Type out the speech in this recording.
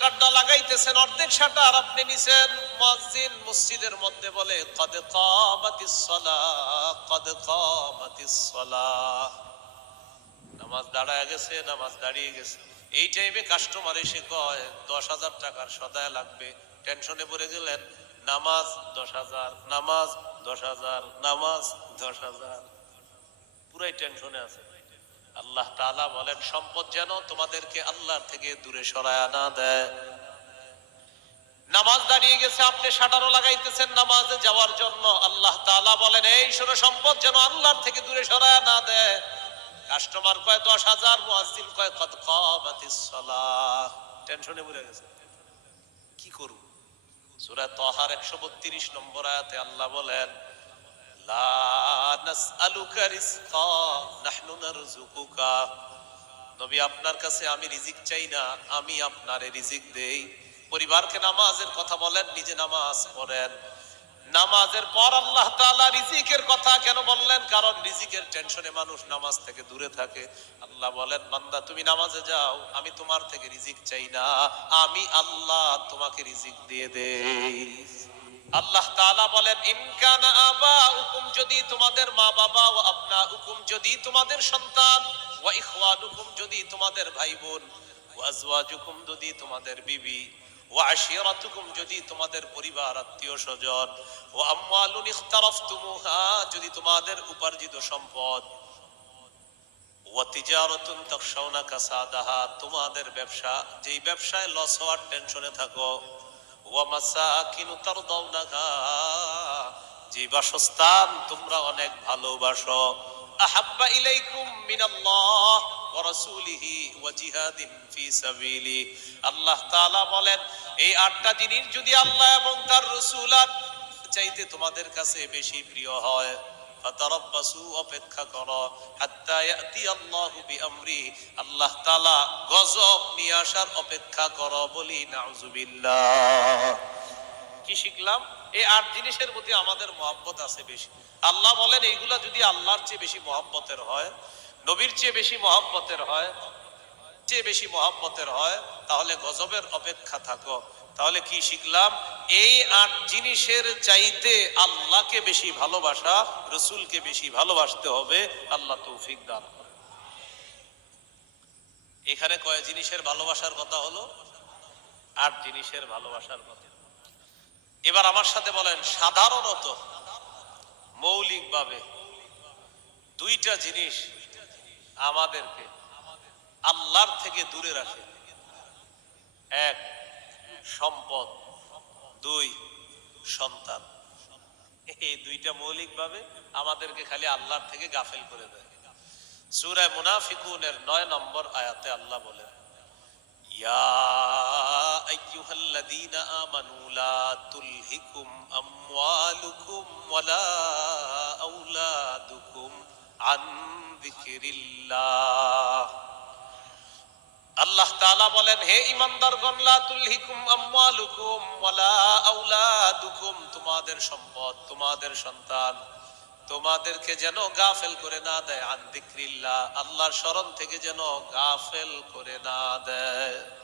কাড্ডা লাগাইতেছেন, অর্ধেক শাটার আপনি নিছেন। মুয়াজ্জিন মসজিদের মধ্যে বলে, কদ কামাতিস সালাহ কদ কামাতিস সালাহ নামাজ দাঁড়ায় গেছে, নামাজ দাঁড়িয়ে গেছে। এই টাইমে কাস্টমার এসে কয়, দশ হাজার টাকার সদায় লাগবে। টেনশনে পড়ে গেলেন, নামাজ দশ হাজার, নামাজ দশ হাজার, নামাজ দশ হাজার। পুরাই টেনশনে আছে। আল্লাহ তাআলা বলেন, সম্পদ যেন তোমাদেরকে আল্লাহর থেকে দূরে সরায় না দেয়। নামাজ দাঁড়িয়ে গেছে, আপনি শাটারও লাগাইতেছেন নামাজে যাওয়ার জন্য। আল্লাহ তাআলা বলেন, এই শোনো, সম্পদ যেন আল্লাহর থেকে দূরে সরায় না দেয়। কাস্টমার কয়, দশ হাজার, মুয়াজ্জিন কয়, কদ কামাতিস টেনশনে পড়ে গেছে। কি করব? সূরা তাহার 132 নম্বর আয়াতে আল্লাহ বলেন লা নাসআলুকা রিজকা নাহনু নারযুকুকা নবী আপনার কাছে আমি রিজিক চাই না, আমি আপনারে রিজিক দেই। পরিবারকে নামাজের কথা বলেন, নিজে নামাজ পড়েন। নামাজের পর আল্লাহ তাআলা রিজিকের কথা কেন বললেন? কারণ রিজিকের টেনশনে মানুষ নামাজ থেকে দূরে থাকে। আল্লাহ বলেন, বান্দা, তুমি নামাজে যাও, আমি তোমার থেকে রিজিক চাই না, আমি আল্লাহ তোমাকে রিজিক দিয়ে দেই। আল্লাহ বলেন ইনকানা আবাউকুম, যদি তোমাদের মা বাবা ও আবনাউকুম, যদি তোমাদের সন্তান, ওয়া ইখওয়ানুকুম, যদি তোমাদের ভাই বোন যদি তোমাদের বিবি যদি তোমাদের পরিবার, আত্মীয় স্বজন ও যদি তোমাদের উপার্জিত সম্পদ তোমাদের ব্যবসা, যেই ব্যবসায় লস হওয়ার টেনশনে থাকো যে বাসস্থান তোমরা অনেক ভালোবাসো আহাব্বা ইলাইকুম মিনাল্লাহ ওয়া রাসূলিহি ওয়া জিহাদিন ফি সাবিলি। আল্লাহ বলেন, এই আটটা জিনিস যদি আল্লাহ এবং তার রাসূল চাইতে তোমাদের কাছে বেশি প্রিয় হয়, ফাতারাব্বাসু, অপেক্ষা করো, হাত্তা ইয়াতি আল্লাহু বিআমরি। আল্লাহ তাআলা গজব নিয়ে আসার অপেক্ষা করো বলি, নাউজুবিল্লাহ। কি শিখলাম? এই আট জিনিসের প্রতি আমাদের মহব্বত আছে বেশি। আল্লাহ বলেন, এইগুলা যদি আল্লাহর চেয়ে বেশি মহব্বতের হয়, নবীর চেয়ে বেশি মহব্বতের হয়, চেয়ে বেশি মহব্বতের হয়, তাহলে গজবের অপেক্ষা থাকো। তাহলে কি শিখলাম? এই আট জিনিসের চাইতে আল্লাহকে বেশি ভালোবাসা, রসুলকে বেশি ভালোবাসতে হবে। আল্লাহ তৌফিক দান এখানে কয় জিনিসের ভালোবাসার কথা হলো? আট জিনিসের ভালোবাসার কথা। এবার আমার সাথে বলেন, সাধারণত মৌলিকভাবে দুইটা জিনিস আমাদেরকে আল্লাহর থেকে দূরে রাখে। এক, সম্পদ। দুই, সন্তান। এই দুইটা মৌলিকভাবে আমাদেরকে খালি আল্লাহর থেকে গাফেল করে দেয়। সুরায় মুনাফিকুনের নয় নম্বর আয়াতে আল্লাহ বলেন, ইয়া আইয়ুহাল্লাযীনা আমানু লা তুলহিকুম আমওয়ালুকুম ওয়ালা আওলাদুকুম আন যিকরিল্লাহ। আল্লাহ তাআলা বলেন, হে ঈমানদারগণ, লা তুলহিকুম আমওয়ালুকুম ওয়ালা আওলাদুকুম, তোমাদের সম্পদ, তোমাদের সন্তান, তোমাদেরকে যেন গাফেল করে না দেয়, আন যিকরিল্লাহ, আল্লাহর স্মরণ থেকে যেন গাফেল করে না দেয়।